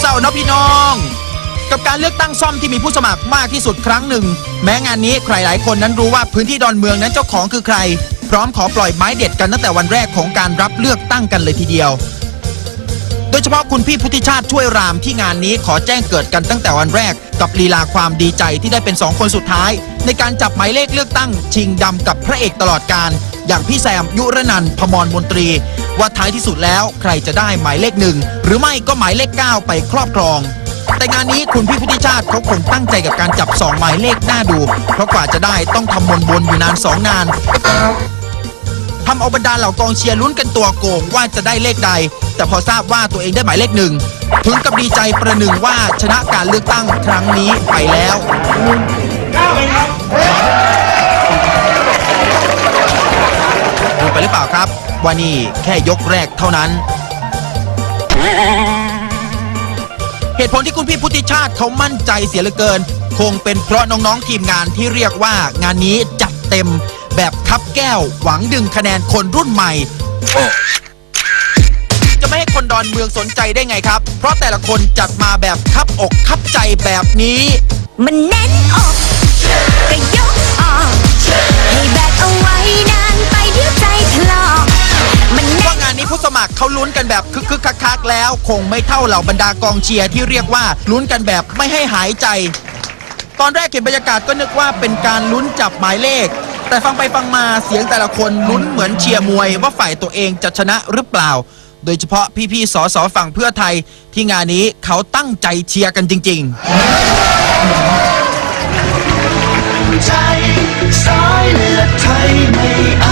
เศร้าๆเนาะพี่น้อง กับการเลือกตั้งซ่อมที่มีผู้สมัครมากที่สุดครั้งหนึ่ง แม้งานนี้ใครหลายคนนั้นรู้ว่าพื้นที่ดอนเมืองนั้นเจ้าของคือใคร พร้อมขอปล่อยไม้เด็ดกันตั้งแต่วันแรกของการรับเลือกตั้งกันเลยทีเดียว โดยเฉพาะคุณพี่พุทธิชาติช่วยรามที่งานนี้ขอแจ้งเกิดกันตั้งแต่วันแรก กับลีลาความดีใจที่ได้เป็นสองคนสุดท้าย ในการจับหมายเลขเลือกตั้ง ชิงดำกับพระเอกตลอดการอย่างพี่แซมยุรนันท์พมรมนตรี ว่าท้ายที่สุดแล้วใครจะได้หมายเลขหนึ่งหรือไม่ก็หมายเลขเก้าไปครอบครอง แต่งานนี้คุณพี่พุทธิชาติเขาคงตั้งใจกับการจับสองหมายเลขหน้าดู เพราะกว่าจะได้ต้องทำมนบนอยู่นานสองนานทำเอาบรรดาเหล่ากองเชียร์ลุ้นกันตัวโกงว่าจะได้เลขใด แต่พอทราบว่าตัวเองได้หมายเลขหนึ่งถึงกับดีใจประหนึ่งว่าชนะการเลือกตั้งครั้งนี้ไปแล้ว รือเปล่าครับ ว่านี่แค่ยกแรกเท่านั้น เหตุผลที่คุณพี่พุทธิชาติเขามั่นใจเสียเหลือเกิน คงเป็นเพราะน้องๆทีมงานที่เรียกว่างานนี้จัดเต็มแบบคับแก้วหวังดึงคะแนนคนรุ่นใหม่ จะไม่ให้คนดอนเมืองสนใจได้ไงครับ เพราะแต่ละคนจัดมาแบบคับอกคับใจแบบนี้ มันานนี้ผู้สมัครเขาลุ้นกันแบบคึกคึกคักคักๆแล้ว คงไม่เท่าเหล่าบรรดากองเชียร์ที่เรียกว่าลุ้นกันแบบไม่ให้หายใจ ตอนแรกเห็นบรรยากาศก็นึกว่าเป็นการลุ้นจับหมายเลข แต่ฟังไปฟังมาเสียงแต่ละคนลุ้นเหมือนเชียร์มวย ว่าฝ่ายตัวเองจะชนะหรือเปล่า โดยเฉพาะพี่ๆสสฝั่งเพื่อไทย ที่งานนี้เขาตั้งใจเชียร์กันจริง ๆ ใจสายเลือดไทยไม่อา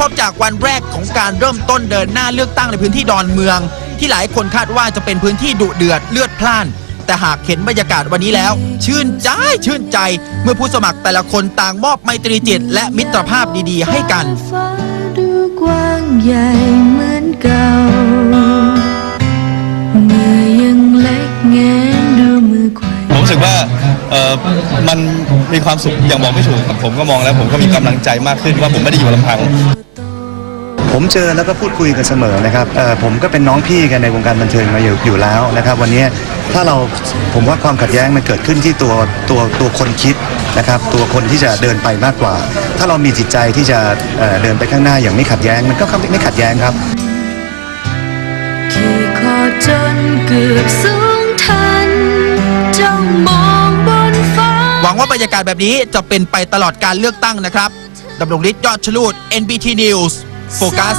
พบจากวันแรกของการเริ่มต้นเดินหน้าเลือกตั้งในพื้นที่ดอนเมือง ที่หลายคนคาดว่าจะเป็นพื้นที่ดุเดือดเลือดพล่าน แต่หากเห็นบรรยากาศวันนี้แล้ว ชื่นใจชื่นใจ เมื่อผู้สมัครแต่ละคนต่างมอบไมตรีจิต และมิตรภาพดีๆ ให้กันฟ้าดูกว้างใหญ่เหมือนเก่าเมื่อยังเล็กแงนดูมือไขว่ผมรู้สึกว่าเออมันมีความสุขอย่างบอกไม่ถูกครับผมก็มองแล้วผมก็มีกำลังใจมากขึ้นว่าผมไม่ได้อยู่ลำพัง ผมเจอแล้วก็พูดคุยกันเสมอนะครับเอ่อผมก็เป็นน้องพี่กันในวงการบันเทิงมาอยู่อยู่แล้วนะครับ วันนี้ถ้าเราผมว่าความขัดแย้งมันเกิดขึ้นที่ตัวตัวตัวคนคิดนะครับ ตัวคนที่จะเดินไปมากกว่า ถ้าเรามีจิตใจที่จะเอ่อเดินไปข้างหน้าอย่างไม่ขัดแย้ง มันก็ไม่ขัดแย้งครับขี่คอจนเกือบสูงทันจ้องมองบนฟ้าหวังว่าบรรยากาศแบบนี้จะเป็นไปตลอดการเลือกตั้งนะครับดำรงฤทธิ์ยอดชลูด NBT News focaz.